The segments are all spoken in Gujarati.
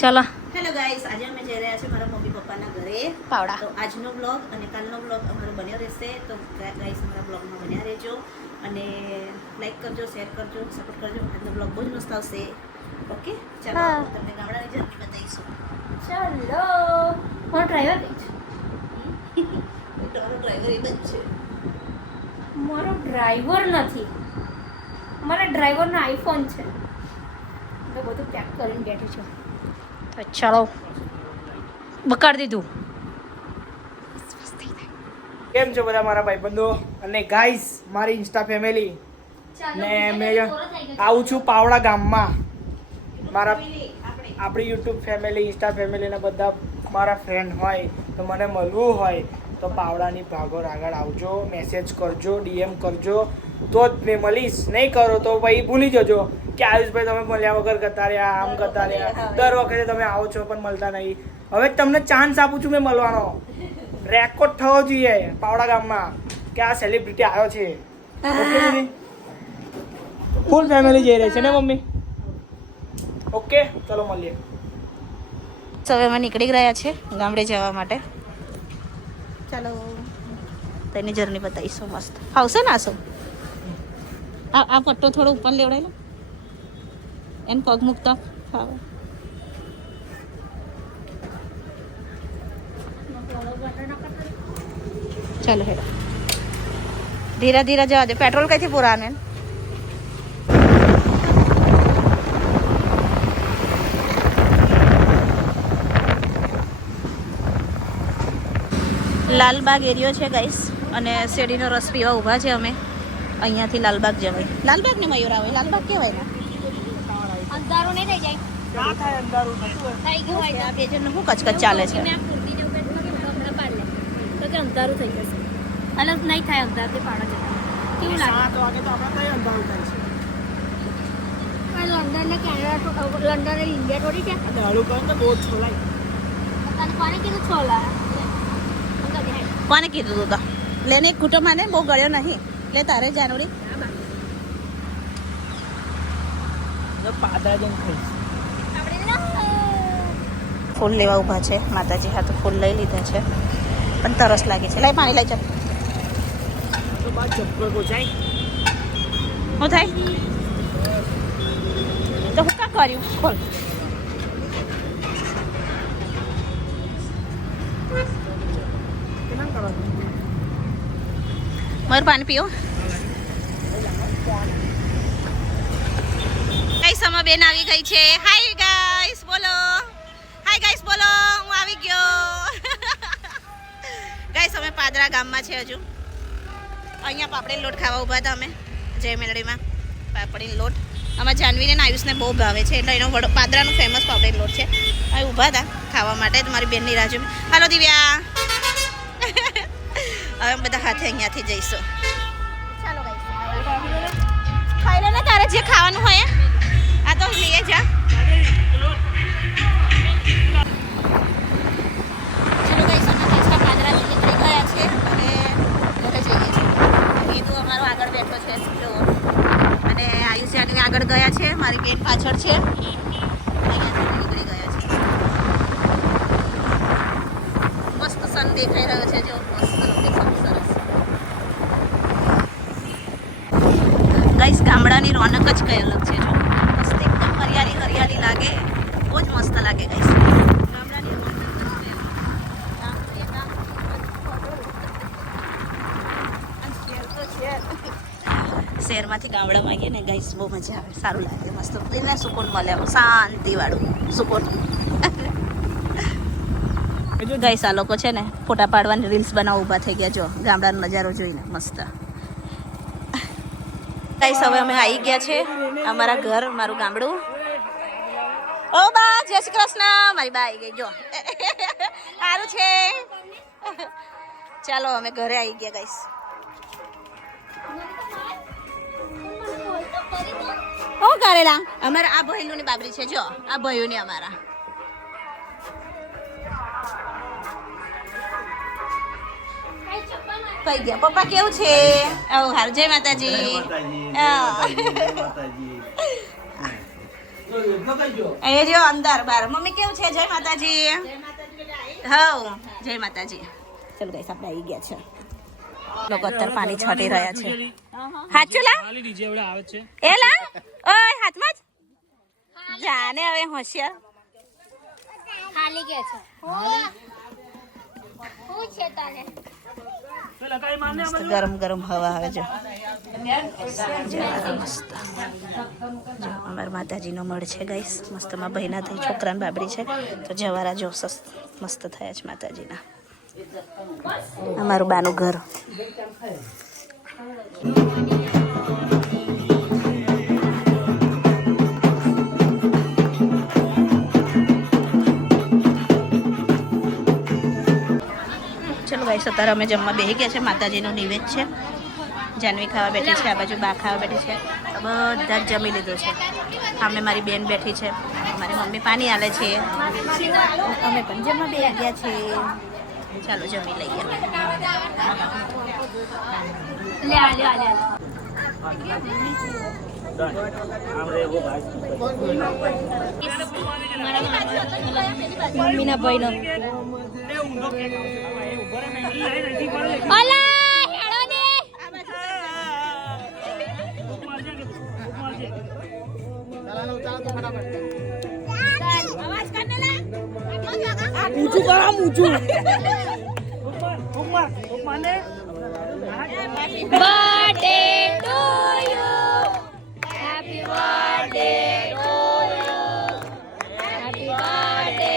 ચલો હેલો ગાઈસ, આજે અમે જઈ રહ્યા છીએ મારા મમ્મી પપ્પાના ઘરે પાવડા. તો આજનો બ્લોગ અને કાલનો બ્લોગ અમારો બન્યો રહેશે. તો ગાઈસ અમારા બ્લોગમાં બન્યા રહેજો અને લાઈક કરજો, શેર કરજો, સપોર્ટ કરજો. આજનો બ્લોગ બહુ જ મસ્ત આવશે. ઓકે, ચાલો હા. તમને ગામડાની જર્ની બતાવીશું. ચલો મારો ડ્રાઈવર તમારો ડ્રાઈવર એ જ છે. મારો ડ્રાઈવર નથી, મારા ડ્રાઈવરનો આઈફોન છે. તો બધું પેક કરીને બેઠી છું. તો ચલો બકાડ દીધું. કેમ છો બધા મારા ભાઈબંધો અને ગાઈસ મારી ઇન્સ્ટા ફેમિલી ને મેં આવું છું પાવડા ગામમાં. મારા આપણી યુટ્યુબ ફેમિલી, ઇન્સ્ટા ફેમિલી ને બધા મારા ફ્રેન્ડ હોય તો મને મળવું હોય તો પાવડાની ભાગોળ આગળ આવજો, મેસેજ કરજો, ડીએમ કરજો તો જ મેં મળીશ. નહીં કરો તો ભાઈ ભૂલી જજો કે આયુષભાઈ તમે મળ્યા વગર કરતા રહ્યા, આમ કરતા રહ્યા. દર વખતે તમે આવો છો પણ મળતા નહીં. હવે તમને ચાન્સ આપું છું મેં મળવાનો. રેકોર્ડ થવો જોઈએ પાવડા ગામમાં કે આ સેલિબ્રિટી આવ્યો છે. ફૂલ ફેમિલી જઈ રહી છે ને મમ્મી? ઓકે, ચલો મળીએ. હવે અમે નીકળી રહ્યા છે ગામડે જવા માટે. ચાલો તેની જર્ની બતાવીશું. મસ્ત ફાવશે ને? આસો આ પટ્ટો થોડો ઉપર લેવડાય લો, એને પગ મૂકતા ફાવે. ચાલો હેડો, ધીરે ધીરે જવા દે. પેટ્રોલ કઈથી પુરાને? લાલબાગ એરિયો છે ગાઈસ અને શેરડીનો રસ પીવા ઊભા છે અમે. અહીંયાથી લાલબાગ જવાય. લાલબાગ ને મયુર આવે, લાલબાગ કહેવાય ને. અંધારું નહીં થઈ જાય. ના થાય અંધારું થતું થઈ ગયું હોય આ બે જણનું શું કચકચ ચાલે છે? તો કે અંધારું થઈ જશે. અલગ નહીં થાય અંધારથી પાડા જતા. કેવું લાગે? 7 વાગે તો આપણે કઈ અંધારું થાય છે. લંડન ને કેનેડા, લંડન ને ઇન્ડિયા થોડી છે. અને હળું કરે તો બહુ જ છોલાય. તને કોને કીધું છોલા? કોને કીધું તું તો? લેને એક ઘૂંટો માને, બહુ ગળ્યો નહીં. લે તારે જાનવડી. તો પાદરા જઈને ખાઈશ. ફૂલ લેવા ઊભા છે માતાજી. હા, તો ફૂલ લઈ લીધા છે પણ તરસ લાગે છે. લઈ પાણી લઈ ચાલ. તો બાદ ચપ્પલ પહોંચાય. શું થાય તો હું કા કર્યું? ખોલ. કેમ કરવાનું? મયુર પાણી પીઓ. ગાઈસ અમાર બેન આવી ગઈ છે. હાય ગાઈસ બોલો, હાય ગાઈસ બોલો, હું આવી ગયો. ગાઈસ અમે પાદરા ગામમાં છે હજુ. અહીંયા પાપડી લોટ ખાવા ઊભા હતા અમે જય મેલડીમાં. પાપડી લોટ આમાં જાનવીને ને આયુષને બહુ ભાવે છે એટલે એનો પાદરાનું ફેમસ પાપડી લોટ છે. અહીં ઊભા હતા ખાવા માટે. મારી બેનની રાહ જોઈ. હાલો દિવ્યા. હવે અમે બધા હાથે અહીંયાથી જઈશું. ચાલો ગાઈસ, ખાઈ લે ને તારે જે ખાવાનું હોય. આ તો લઈએ જા. ચલો ગાઈસ, અમે પાછા પાદરાથી નીકળી ગયા છે અને ઘરે જઈએ છીએ. કીધું અમારો આગળ બેઠો છે જો, અને આયુષ જાનવી આગળ ગયા છે, મારી બેન પાછળ છે. અહીંયાથી નીકળી ગયા છે. મસ્ત સન દેખાઈ રહ્યો છે જો, મસ્ત લોકેશન સરસ. ગાઈસ ગામડાની રોનક જ કઈ અલગ છે જો. મસ્ત એકદમ હરિયાળી હરિયાળી લાગે, બહુ જ મસ્ત લાગે ગાઈસ. ગામડાની રોનક જ કઈ અલગ. શહેરમાંથી ગામડામાં આવીએ ને ગાઈસ બહુ મજા આવે, સારું લાગે, મસ્ત દિલને સુકૂન મળે, શાંતિ વાળું સુકૂન. ગાઈસ આ લોકો છે ને ફોટા પાડવાની રીલ્સ બનાવવા ઊભા થઈ ગયા જો, ગામડાનો નજારો જોઈને મસ્ત. ગાઈસ હવે અમે આવી ગયા છે અમારા ઘર, મારું ગામડું. ઓ બા, જય શ્રી કૃષ્ણ. મારી બા આવી ગઈ જો, સારું છે. ચાલો અમે ઘરે આવી ગયા ગાઈસ. શું કરેલા? અમારા આ ભાઈનું ની બાબરી છે જો, આ ભાઈઓની અમારા. કઈ ગયા પપ્પા? કેવું છે? હારું. જય માતાજી. એ જો અંદર બાર મમ્મી કેવું છે? જય માતાજી. હવ જય માતાજી. ચલો ગાઈસ આપણે આવી ગયા છે. લોકો અત્યારે પાણી છાંટી રહ્યા છે. હાચું લા એ લા ઓય હાથમાં જ જાને હવે હોશિયાર. ખાલી કે છે હું છે તને મસ્ત ગરમ ગરમ હવા આવે છે. મસ્ત જો અમારા માતાજીનો મળ છે ગાઈસ. મસ્ત માં બહેના થઈ છોકરાને બાબરી છે તો જવારા જો મસ્ત થયા છે માતાજીના. અમારું બાનું ઘર. ચલો ગાઈસ અત્યારે અમે જમવા બેસી ગયા છે. માતાજીનો નિવેદ છે. જાનવી ખાવા બેઠી છે, આ બાજુ બા ખાવા બેઠી છે. બધા જ જમી લીધું છે. સામે મારી બેન બેઠી છે, મારી મમ્મી પાણી આલે છે. અમે પણ જમવા બેસી ગયા છે. ચાલો જમી લઈએ. મમ્મીના ભાઈનો ઊંચું કરા ઊંચું birthday to you happy birthday to you happy birthday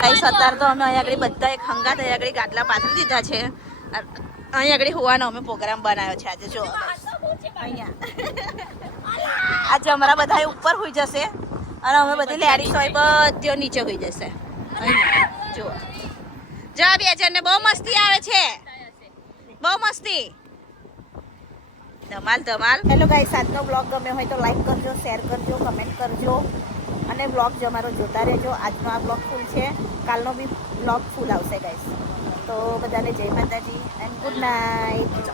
guys અત્યારે તો અમે અહીંયા આગળ બધા એક હંગાત અહીંયા આગળ ગાટલા પાથરી દીધા છે. અહીંયા આગળ હોવાનો અમે પ્રોગ્રામ બનાવ્યો છે આજે. જો અહીંયા આજે અમારા બધા ઉપર હોઈ જશે અને અમે બધી લેડીઝ હોય બધીઓ નીચે હોઈ જશે. જો જો બે જણને બહુ મસ્તી આવે છે, બહુ મસ્તી, ધમાલ ધમાલ. હેલો ગાઈસ, આજનો બ્લોગ ગમ્યો હોય તો લાઈક કરજો, શેર કરજો, કમેન્ટ કરજો અને બ્લોગ જ અમારો જોતા રહેજો. આજનો આ બ્લોગ ફૂલ છે, કાલનો બી બ્લોગ ફૂલ આવશે ગાઈસ. તો બધાને જય માતાજી એન્ડ ગુડ નાઇટ.